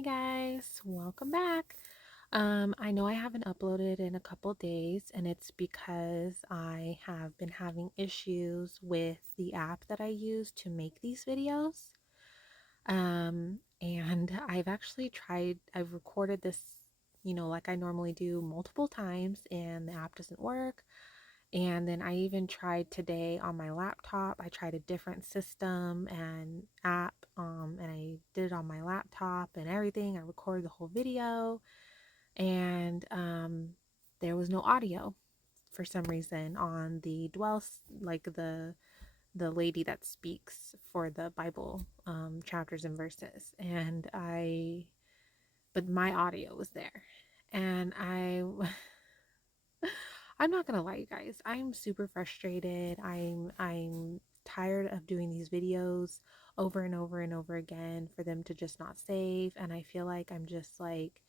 Hey guys, welcome back. I know I haven't uploaded in a couple days, and it's because I have been having issues with the app that I use to make these videos. And I've recorded this, like I normally do multiple times, and the app doesn't work. And then I even tried today on my laptop. I tried a different system and app, and I did it on my laptop and everything. I recorded the whole video, and there was no audio for some reason on the like the lady that speaks for the Bible chapters and verses. But my audio was there, and I'm not gonna lie, you guys. I'm super frustrated. I'm tired of doing these videos over and over and over again for them to just not save. And I feel like I'm just like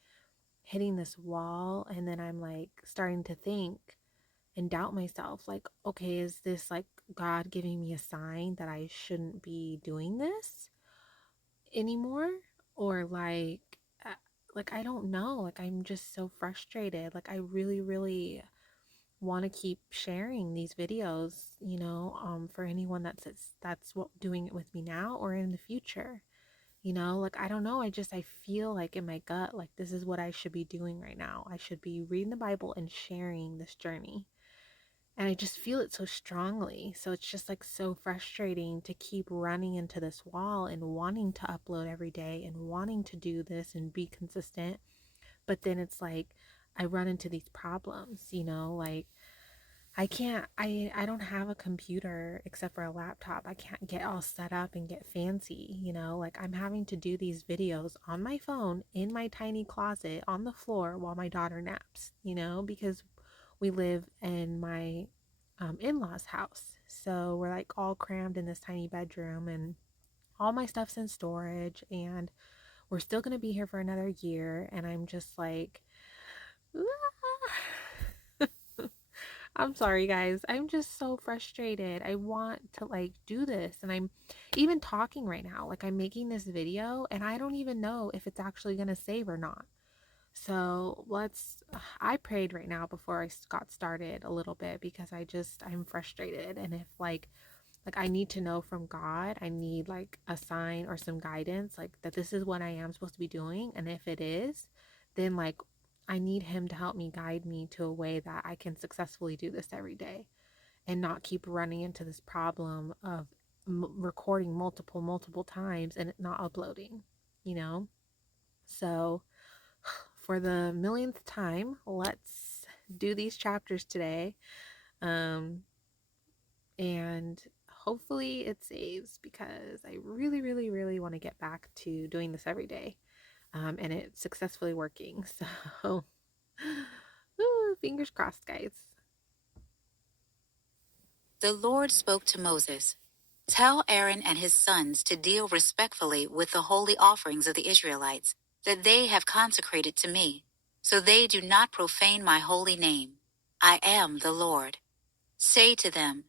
hitting this wall, and then I'm like starting to think and doubt myself. Like, okay, is this like God giving me a sign that I shouldn't be doing this anymore? Or uh, like I don't know. Like I'm just so frustrated. Like I really want to keep sharing these videos, for anyone that's what doing it with me now or in the future. Like I don't know, I feel like in my gut like this is what I should be doing right now. I should be reading the Bible and sharing this journey. And I just feel it so strongly. So it's just like so frustrating to keep running into this wall and wanting to upload every day and wanting to do this and be consistent. But then it's like I run into these problems, like I don't have a computer except for a laptop. I can't get all set up and get fancy, like I'm having to do these videos on my phone in my tiny closet on the floor while my daughter naps, because we live in my in-laws house. So we're like all crammed in this tiny bedroom, and all my stuff's in storage, and we're still going to be here for another year, and I'm just like I'm sorry, guys. I'm just so frustrated. I want to like do this, and I'm even talking right now. Like I'm making this video and I don't even know if it's actually going to save or not. So, I prayed right now before I got started a little bit because I'm frustrated, and if like I need to know from God. I need like a sign or some guidance like that this is what I am supposed to be doing, and if it is, then like I need him to help me guide me to a way that I can successfully do this every day and not keep running into this problem of recording multiple times and it not uploading, you know? So, for the millionth time, let's do these chapters today. Um and hopefully it saves because I really want to get back to doing this every day, and it's successfully working. So, ooh, fingers crossed, guys. The Lord spoke to Moses. Tell Aaron and his sons to deal respectfully with the holy offerings of the Israelites, that they have consecrated to me, so they do not profane my holy name. I am the Lord. Say to them,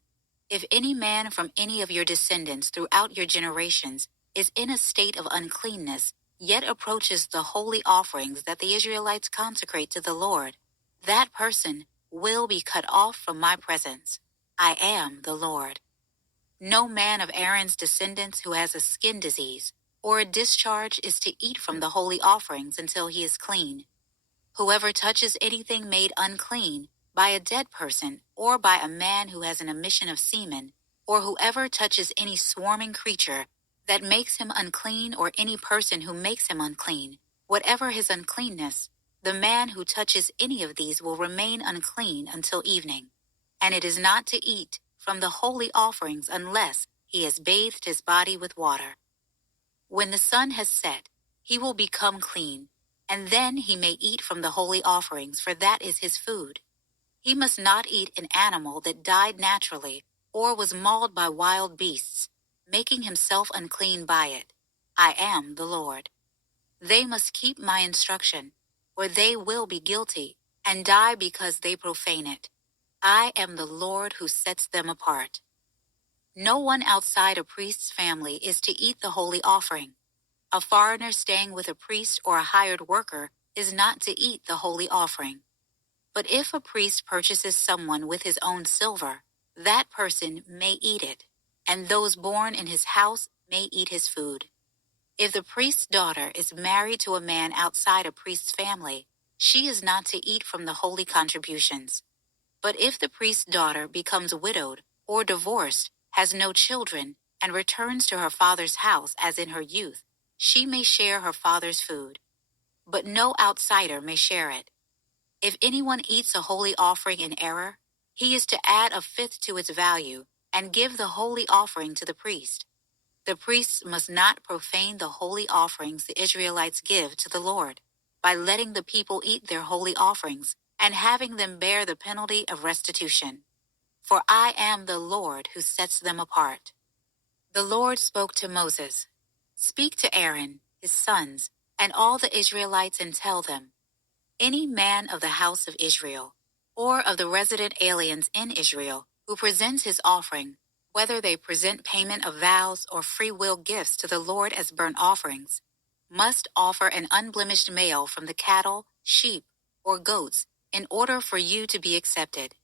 if any man from any of your descendants throughout your generations is in a state of uncleanness, yet approaches the holy offerings that the Israelites consecrate to the Lord, that person will be cut off from my presence. I am the Lord. No man of Aaron's descendants who has a skin disease or a discharge is to eat from the holy offerings until he is clean. Whoever touches anything made unclean by a dead person or by a man who has an emission of semen, or whoever touches any swarming creature that makes him unclean, or any person who makes him unclean, whatever his uncleanness, the man who touches any of these will remain unclean until evening. And it is not to eat from the holy offerings unless he has bathed his body with water. When the sun has set, he will become clean, and then he may eat from the holy offerings, for that is his food. He must not eat an animal that died naturally or was mauled by wild beasts, making himself unclean by it. I am the Lord. They must keep my instruction, or they will be guilty and die because they profane it. I am the Lord who sets them apart. No one outside a priest's family is to eat the holy offering. A foreigner staying with a priest or a hired worker is not to eat the holy offering. But if a priest purchases someone with his own silver, that person may eat it, and those born in his house may eat his food. If the priest's daughter is married to a man outside a priest's family, she is not to eat from the holy contributions. But if the priest's daughter becomes widowed or divorced, has no children, and returns to her father's house as in her youth, she may share her father's food, but no outsider may share it. If anyone eats a holy offering in error, he is to add a fifth to its value and give the holy offering to the priest. The priests must not profane the holy offerings the Israelites give to the Lord by letting the people eat their holy offerings and having them bear the penalty of restitution. For I am the Lord who sets them apart. The Lord spoke to Moses, "Speak to Aaron, his sons, and all the Israelites and tell them, any man of the house of Israel, or of the resident aliens in Israel, who presents his offering, whether they present payment of vows or free will gifts to the Lord as burnt offerings, must offer an unblemished male from the cattle, sheep, or goats in order for you to be accepted.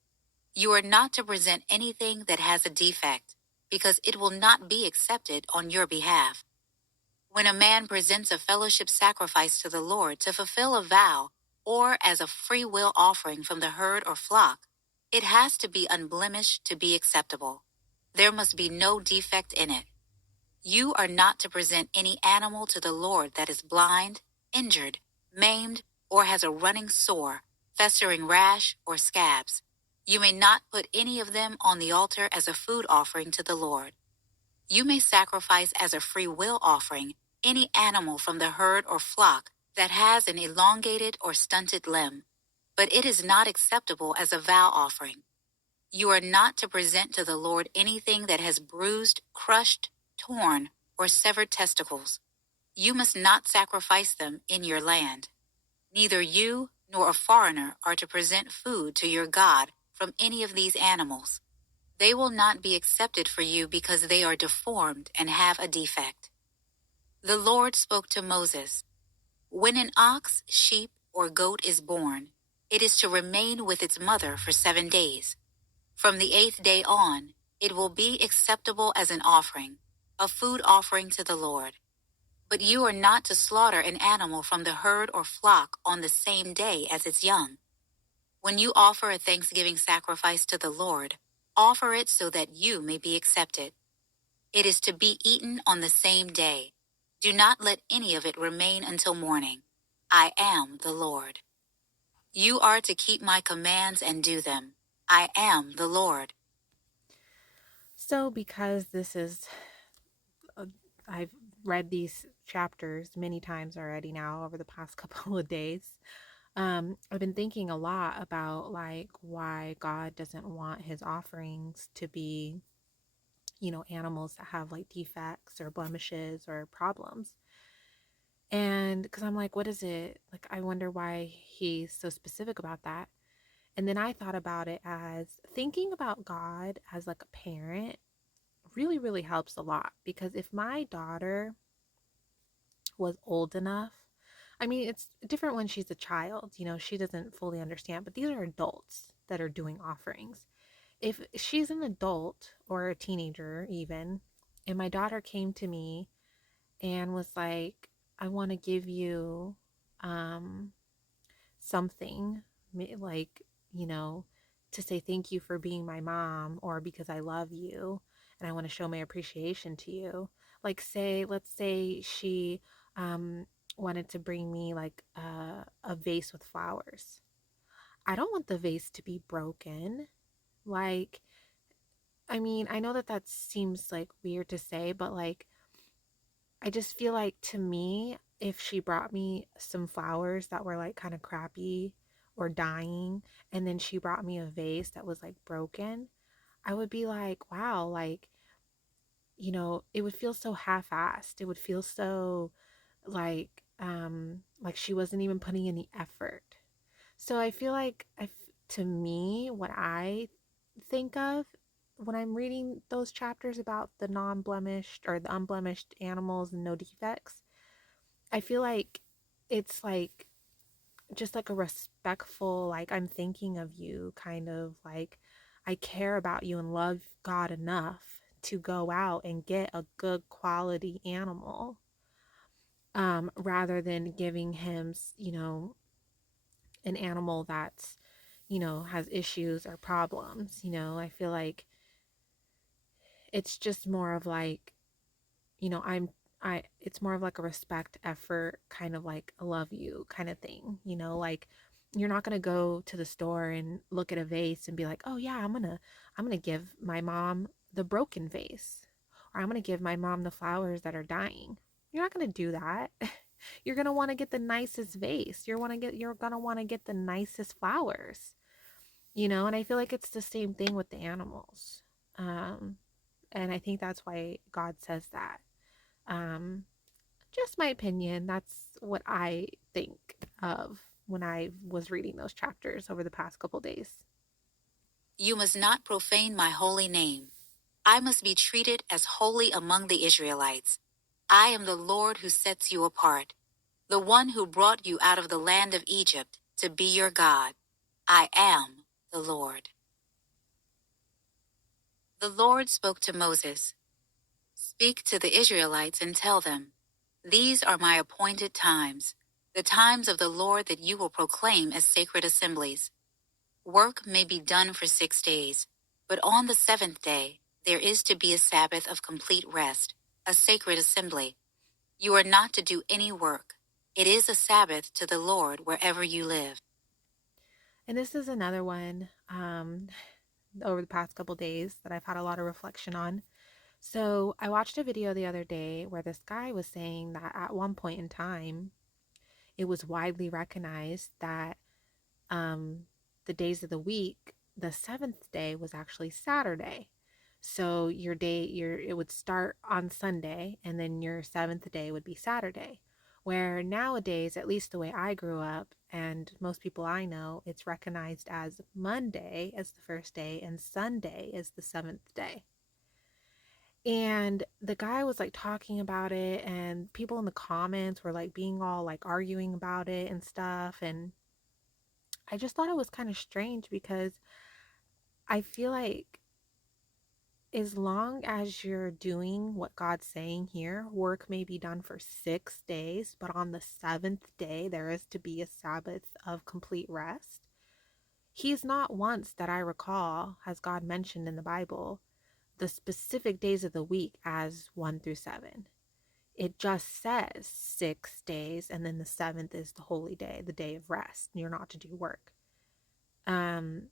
You are not to present anything that has a defect, because it will not be accepted on your behalf. When a man presents a fellowship sacrifice to the Lord to fulfill a vow, or as a free will offering from the herd or flock, it has to be unblemished to be acceptable. There must be no defect in it. You are not to present any animal to the Lord that is blind, injured, maimed, or has a running sore, festering rash, or scabs. You may not put any of them on the altar as a food offering to the Lord. You may sacrifice as a free will offering any animal from the herd or flock that has an elongated or stunted limb, but it is not acceptable as a vow offering. You are not to present to the Lord anything that has bruised, crushed, torn, or severed testicles. You must not sacrifice them in your land. Neither you nor a foreigner are to present food to your God from any of these animals. They will not be accepted for you because they are deformed and have a defect. The Lord spoke to Moses, "When an ox, sheep, or goat is born, it is to remain with its mother for 7 days. From the 8th day on, it will be acceptable as an offering, a food offering to the Lord. But you are not to slaughter an animal from the herd or flock on the same day as its young. When you offer a thanksgiving sacrifice to the Lord, offer it so that you may be accepted. It is to be eaten on the same day. Do not let any of it remain until morning. I am the Lord. You are to keep my commands and do them. I am the Lord." So, because this is, uh, I've read these chapters many times already now over the past couple of days. I've been thinking a lot about like why God doesn't want his offerings to be, animals that have like defects or blemishes or problems. And because I'm like, what is it? Like, I wonder why he's so specific about that. And then I thought about it as thinking about God as like a parent really, really helps a lot. Because if my daughter was old enough, I mean, it's different when she's a child, she doesn't fully understand, but these are adults that are doing offerings. If she's an adult or a teenager, even, and my daughter came to me and was like, I want to give you um, something, like, you know, to say thank you for being my mom or because I love you and I want to show my appreciation to you. Like, let's say she um, wanted to bring me like a vase with flowers. I don't want the vase to be broken. Like, I mean, I know that that seems like weird to say, but like, I just feel like to me, if she brought me some flowers that were like kind of crappy or dying, and then she brought me a vase that was like broken, I would be like, wow, like, it would feel so half-assed. It would feel so like she wasn't even putting any effort. So I feel like to me, what I think of when I'm reading those chapters about the non-blemished or the unblemished animals and no defects, I feel like it's like just like a respectful, like, I'm thinking of you, kind of like, I care about you and love God enough to go out and get a good quality animal, rather than giving him, an animal that's, has issues or problems. I feel like it's just more of like, you know, I'm it's more of like a respect effort, kind of like a love you kind of thing, like you're not going to go to the store and look at a vase and be like, "Oh yeah, I'm going to give my mom the broken vase, or I'm going to give my mom the flowers that are dying." You're not going to do that. You're going to want to get the nicest vase. You're going to want to get the nicest flowers, and I feel like it's the same thing with the animals. Um and I think that's why God says that. um, just my opinion. That's what I think of when I was reading those chapters over the past couple days. You must not profane my holy name. I must be treated as holy among the Israelites. I am the Lord who sets you apart, the one who brought you out of the land of Egypt to be your God. I am the Lord. The Lord spoke to Moses. Speak to the Israelites and tell them, these are my appointed times, the times of the Lord that you will proclaim as sacred assemblies. Work may be done for 6 days, but on the seventh day there is to be a Sabbath of complete rest, a sacred assembly. You are not to do any work. It is a Sabbath to the Lord wherever you live. And this is another one, over the past couple days that I've had a lot of reflection on. So I watched a video the other day where this guy was saying that at one point in time, it was widely recognized that, um, the days of the week, the seventh day was actually Saturday. So it would start on Sunday, and then your seventh day would be Saturday. Where nowadays, at least the way I grew up, and most people I know, it's recognized as Monday as the first day and Sunday as the seventh day. And the guy was like talking about it, and people in the comments were like being all like arguing about it and stuff. And I just thought it was kind of strange because I feel like as long as you're doing what God's saying here, work may be done for 6 days, but on the seventh day, there is to be a Sabbath of complete rest. He's not once that I recall has God mentioned in the Bible the specific days of the week as 1 through 7. It just says 6 days, and then the seventh is the holy day, the day of rest. You're not to do work. Um,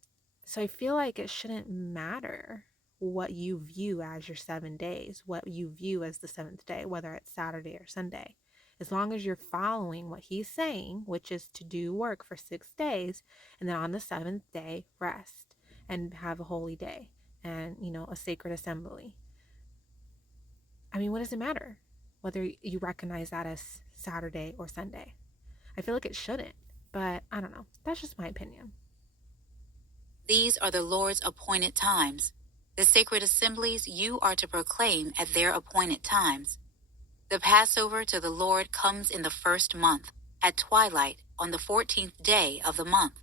so I feel like it shouldn't matter what you view as your 7 days, what you view as the seventh day, whether it's Saturday or Sunday. As long as you're following what he's saying, which is to do work for 6 days, and then on the seventh day, rest and have a holy day and, a sacred assembly. I mean, what does it matter whether you recognize that as Saturday or Sunday? I feel like it shouldn't, but I don't know. That's just my opinion. These are the Lord's appointed times, the sacred assemblies you are to proclaim at their appointed times. The Passover to the Lord comes in the first month, at twilight on the 14th day of the month.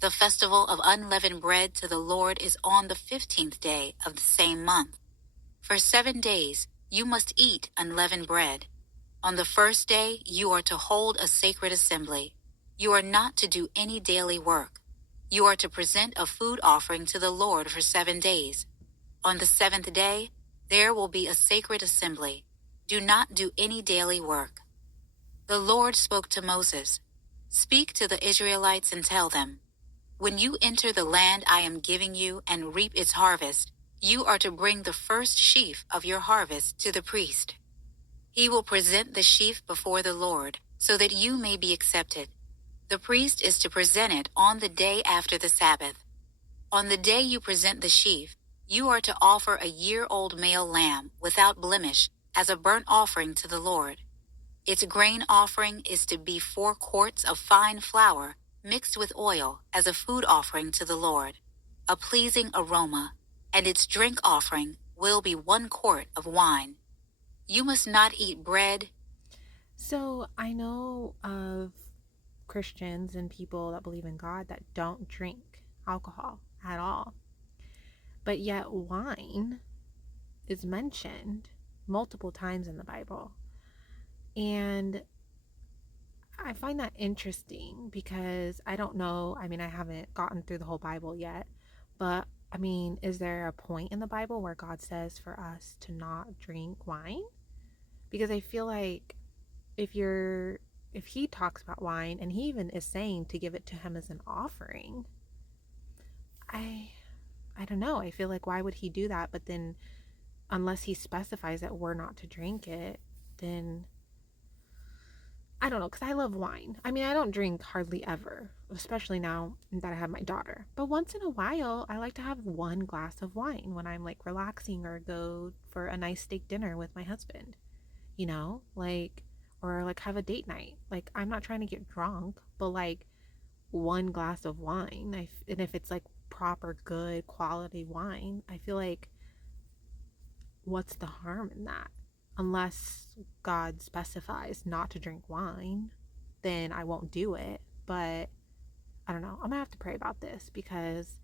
The festival of unleavened bread to the Lord is on the 15th day of the same month. For 7 days you must eat unleavened bread. On the first day you are to hold a sacred assembly. You are not to do any daily work. You are to present a food offering to the Lord for 7 days. On the seventh day there will be a sacred assembly. Do not do any daily work. The Lord spoke to Moses. Speak to the Israelites and tell them, when you enter the land I am giving you and reap its harvest, you are to bring the first sheaf of your harvest to the priest. He will present the sheaf before the Lord, so that you may be accepted. The priest is to present it on the day after the Sabbath. On the day you present the sheaf, you are to offer a year-old male lamb without blemish as a burnt offering to the Lord. Its grain offering is to be 4 quarts of fine flour mixed with oil as a food offering to the Lord, a pleasing aroma, and its drink offering will be 1 quart of wine. You must not eat bread. So I know of Christians and people that believe in God that don't drink alcohol at all. But yet wine is mentioned multiple times in the Bible. And I find that interesting because I don't know. I mean, I haven't gotten through the whole Bible yet, but I mean, is there a point in the Bible where God says for us to not drink wine? Because I feel like if you're if he talks about wine and he even is saying to give it to him as an offering, I I don't know. I feel like why would he do that? But then unless he specifies that we're not to drink it, then I don't know, because I love wine. I mean, I don't drink hardly ever, especially now that I have my daughter. But once in a while, I like to have one glass of wine when I'm like relaxing or go for a nice steak dinner with my husband, like, or like have a date night. Like, I'm not trying to get drunk, but like one glass of wine, and if it's like proper, good quality wine, I feel like what's the harm in that? Unless God specifies not to drink wine, then I won't do it. But I don't know. I'm gonna have to pray about this because,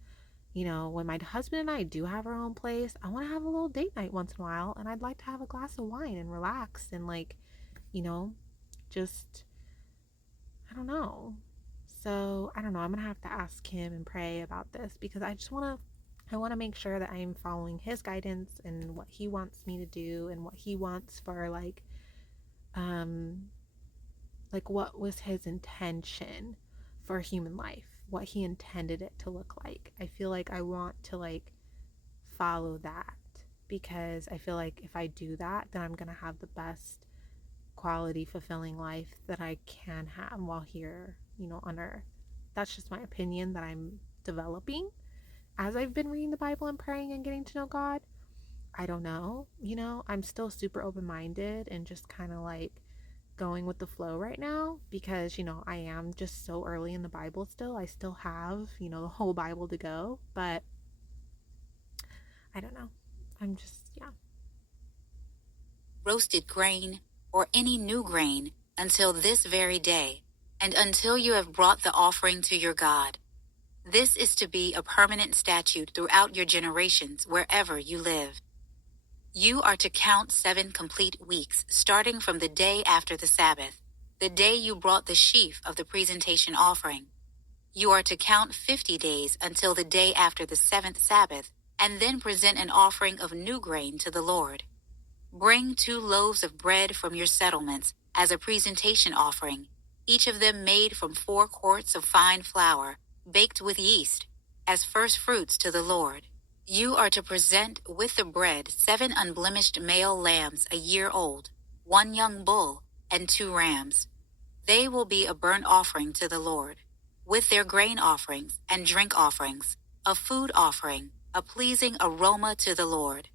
when my husband and I do have our own place, I want to have a little date night once in a while, and I'd like to have a glass of wine and relax and, like, you know, just, I don't know. So I don't know. I'm gonna have to ask him and pray about this because I want to make sure that I'm following his guidance and what he wants me to do and what he wants for um like what was his intention for human life, what he intended it to look like. I feel like I want to like follow that because I feel like if I do that, then I'm going to have the best quality fulfilling life that I can have while here, on earth. That's just my opinion that I'm developing as I've been reading the Bible and praying and getting to know God. I don't know. I'm still super open minded and just kind of like going with the flow right now because, I am just so early in the Bible still. I still have, the whole Bible to go, but I don't know. I'm just, yeah. Roasted grain, or any new grain, until this very day, and until you have brought the offering to your God. This is to be a permanent statute throughout your generations, wherever you live. You are to count 7 complete weeks, starting from the day after the Sabbath, the day you brought the sheaf of the presentation offering. You are to count 50 days until the day after the 7th Sabbath, and then present an offering of new grain to the Lord. Bring 2 loaves of bread from your settlements as a presentation offering, each of them made from 4 quarts of fine flour, baked with yeast, as first fruits to the Lord. You are to present with the bread 7 unblemished male lambs a year old, 1 young bull, and 2 rams. They will be a burnt offering to the Lord, with their grain offerings and drink offerings, a food offering, a pleasing aroma to the Lord.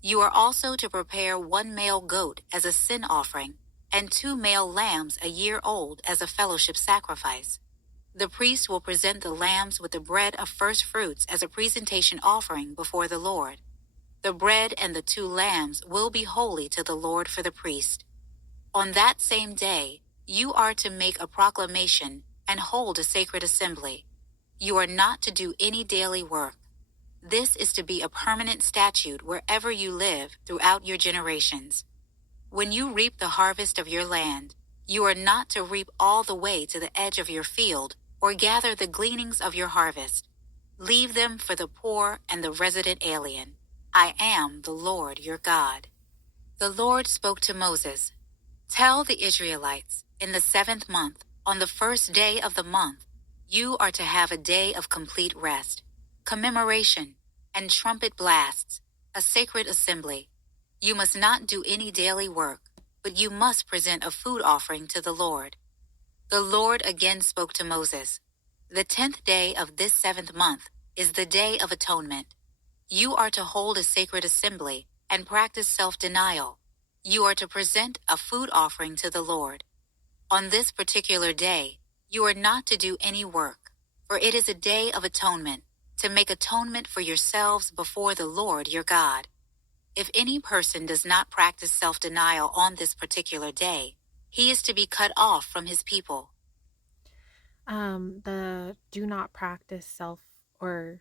You are also to prepare 1 male goat as a sin offering, and 2 male lambs a year old as a fellowship sacrifice. The priest will present the lambs with the bread of first fruits as a presentation offering before the Lord. The bread and the 2 lambs will be holy to the Lord for the priest. On that same day, you are to make a proclamation and hold a sacred assembly. You are not to do any daily work. This is to be a permanent statute wherever you live throughout your generations. When you reap the harvest of your land, you are not to reap all the way to the edge of your field or gather the gleanings of your harvest. Leave them for the poor and the resident alien. I am the Lord your God. The Lord spoke to Moses. Tell the Israelites, in the 7th month, on the first day of the month, you are to have a day of complete rest, commemoration, and trumpet blasts, a sacred assembly. You must not do any daily work, but you must present a food offering to the Lord. The Lord again spoke to Moses. The 10th day of this 7th month is the Day of Atonement. You are to hold a sacred assembly and practice self-denial. You are to present a food offering to the Lord. On this particular day, you are not to do any work, for it is a day of atonement, to make atonement for yourselves before the Lord your God. If any person does not practice self-denial on this particular day, He is to be cut off from his people. The do not practice self or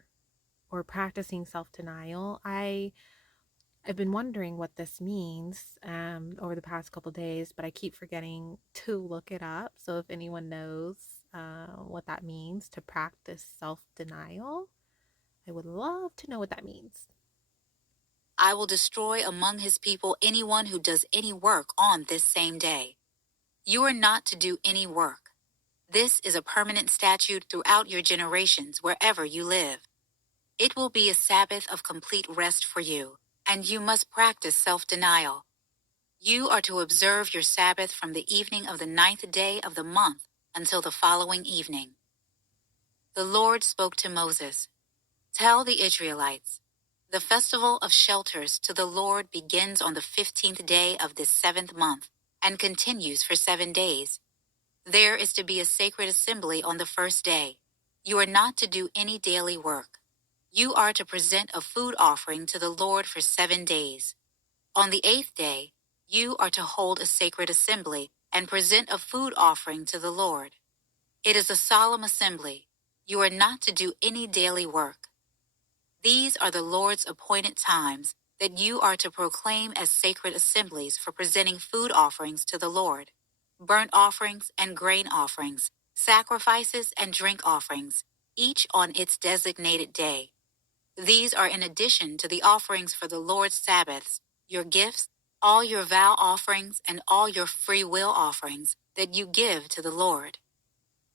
practicing self-denial. I've been wondering what this means over the past couple days, but I keep forgetting to look it up. So if anyone knows what that means to practice self-denial, I would love to know what that means. I will destroy among his people anyone who does any work on this same day. You are not to do any work. This is a permanent statute throughout your generations wherever you live. It will be a Sabbath of complete rest for you, and you must practice self-denial. You are to observe your Sabbath from the evening of the 9th day of the month until the following evening. The Lord spoke to Moses. Tell the Israelites, the festival of shelters to the Lord begins on the 15th day of this 7th month and continues for 7 days. There is to be a sacred assembly on the first day. You are not to do any daily work. You are to present a food offering to the Lord for 7 days. On the 8th day, you are to hold a sacred assembly and present a food offering to the Lord. It is a solemn assembly. You are not to do any daily work. These are the Lord's appointed times that you are to proclaim as sacred assemblies for presenting food offerings to the Lord, burnt offerings and grain offerings, sacrifices and drink offerings, each on its designated day. These are in addition to the offerings for the Lord's Sabbaths, your gifts, all your vow offerings, and all your free will offerings that you give to the Lord.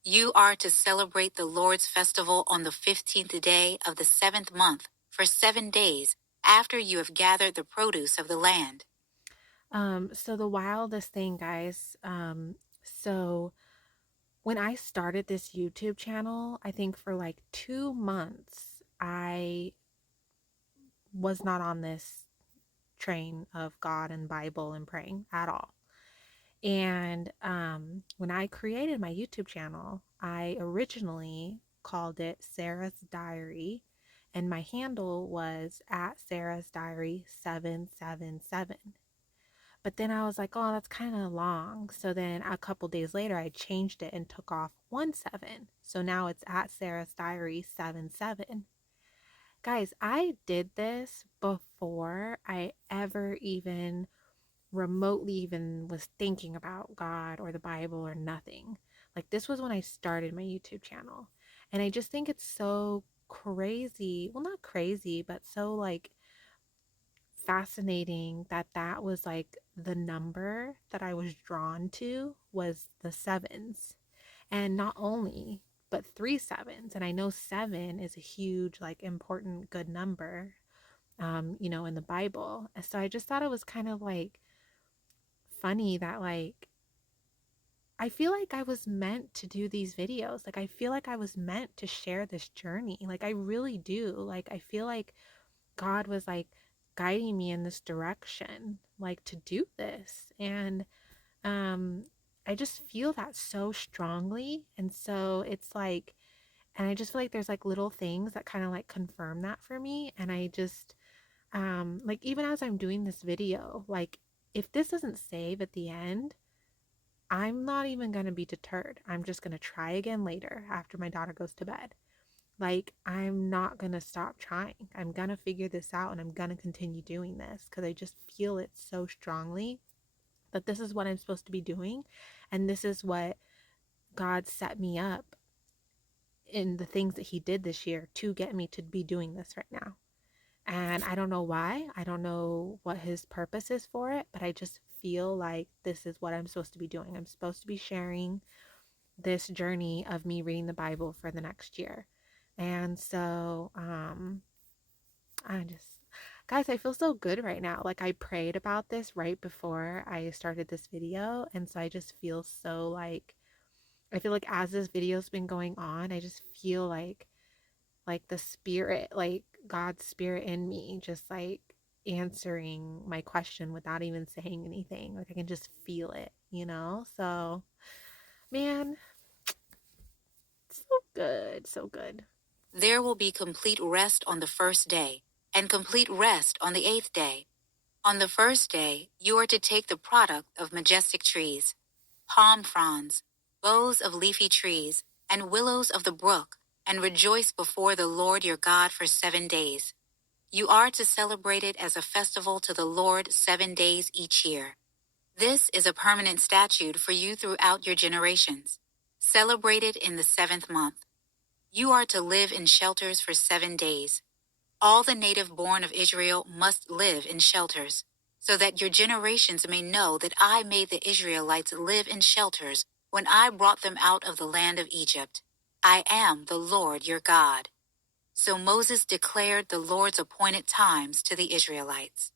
You are to celebrate the Lord's festival on the 15th day of the 7th month for 7 days after you have gathered the produce of the land. So the wildest thing, guys, so when I started this YouTube channel, I think for like 2 months, I was not on this train of God and Bible and praying at all. And when I created my YouTube channel, I originally called it Sarah's Diary, and my handle was at Sarah's Diary 777. But then I was like, oh, that's kind of long. So then a couple days later, I changed it and took off 17. So now it's at Sarah's Diary 77. Guys, I did this before I ever even remotely even was thinking about God or the Bible or nothing. Like this was when I started my YouTube channel. And I just think it's so crazy. Well, not crazy, but so like fascinating that that was like the number that I was drawn to was the sevens. And not only, but three sevens. And I know seven is a huge, like important, good number, in the Bible. And so I just thought it was kind of like funny that like I feel like I was meant to do these videos. Like I feel like I was meant to share this journey. Like I really do. Like I feel like God was like guiding me in this direction, like to do this. And um I just feel that so strongly. And so it's like and I just feel like there's like little things that kind of like confirm that for me. And I just like even as I'm doing this video, like if this doesn't save at the end, I'm not even going to be deterred. I'm just going to try again later after my daughter goes to bed. Like, I'm not going to stop trying. I'm going to figure this out and I'm going to continue doing this because I just feel it so strongly that this is what I'm supposed to be doing. And this is what God set me up in the things that He did this year to get me to be doing this right now. And I don't know why. I don't know what His purpose is for it, but I just feel like this is what I'm supposed to be doing. I'm supposed to be sharing this journey of me reading the Bible for the next year. And so, I just, guys, I feel so good right now. Like I prayed about this right before I started this video. And so I just feel so like, I feel like as this video's been going on, I just feel like the spirit, like God's spirit in me, just like answering my question without even saying anything. Like I can just feel it. So, man, so good, so good. There will be complete rest on the first day, and complete rest on the 8th day. On the first day, you are to take the product of majestic trees. palm fronds, boughs of leafy trees, and willows of the brook, and rejoice before the Lord your God for 7 days. You are to celebrate it as a festival to the Lord 7 days each year. This is a permanent statute for you throughout your generations. Celebrate it in the seventh month. You are to live in shelters for 7 days. All the native born of Israel must live in shelters, so that your generations may know that I made the Israelites live in shelters when I brought them out of the land of Egypt. I am the Lord your God. So Moses declared the Lord's appointed times to the Israelites.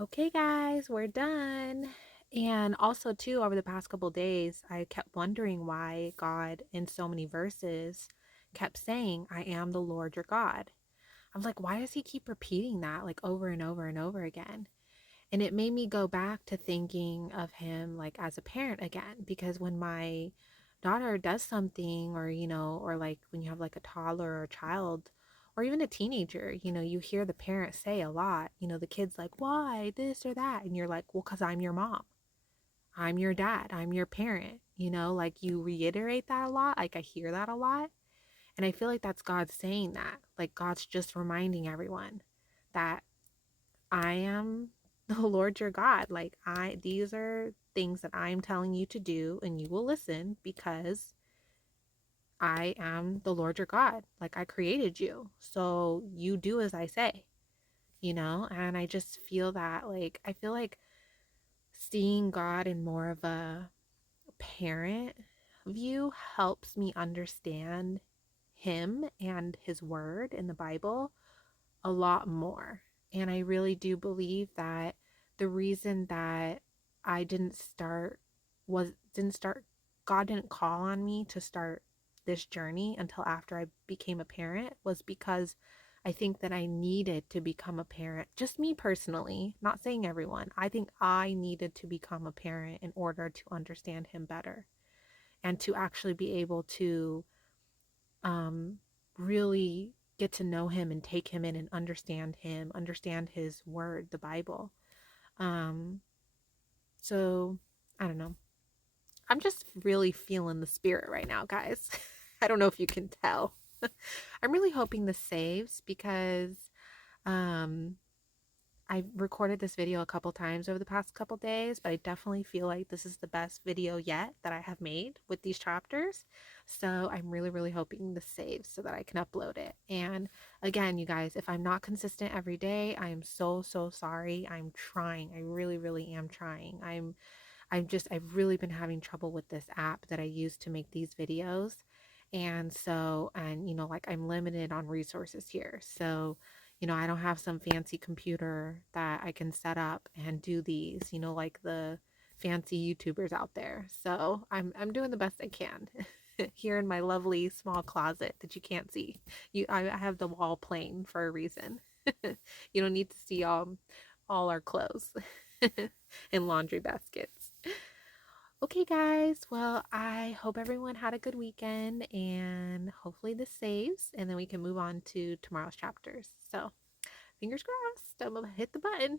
Okay, guys, we're done. And also, too, over the past couple days, I kept wondering why God, in so many verses, kept saying, I am the Lord your God. I was like, why does he keep repeating that like over and over and over again? And it made me go back to thinking of him like as a parent again, because when my daughter does something, or, or like when you have like a toddler or a child, or even a teenager, you hear the parent say a lot, the kid's like, why this or that? And you're like, well, because I'm your mom. I'm your dad. I'm your parent. Like you reiterate that a lot. Like I hear that a lot. And I feel like that's God saying that. Like God's just reminding everyone that I am the Lord your God. Like these are things that I'm telling you to do, and you will listen because I am the Lord your God. Like I created you. So you do as I say, And I just feel that like I feel like seeing God in more of a parent view helps me understand him and his word in the Bible a lot more. And I really do believe that the reason that I didn't start God didn't call on me to start this journey until after I became a parent was because I think that I needed to become a parent. Just me personally, not saying everyone. I think I needed to become a parent in order to understand him better and to actually be able to um, really get to know him and take him in and understand him, understand his word, the Bible. Um, so I don't know. I'm just really feeling the spirit right now, guys. I don't know if you can tell. I'm really hoping this saves because um, I recorded this video a couple times over the past couple days, but I definitely feel like this is the best video yet that I have made with these chapters. So I'm really, really hoping this saves so that I can upload it. And again, you guys, if I'm not consistent every day, I am so, so sorry. I'm trying. I really, really am trying. I've really been having trouble with this app that I use to make these videos. And so, and like I'm limited on resources here. So, I don't have some fancy computer that I can set up and do these, like the fancy YouTubers out there. So I'm doing the best I can here in my lovely small closet that you can't see. I have the wall plain for a reason. You don't need to see all our clothes in laundry baskets. Okay, guys. Well, I hope everyone had a good weekend and hopefully this saves and then we can move on to tomorrow's chapters. So, fingers crossed. I'm going to hit the button.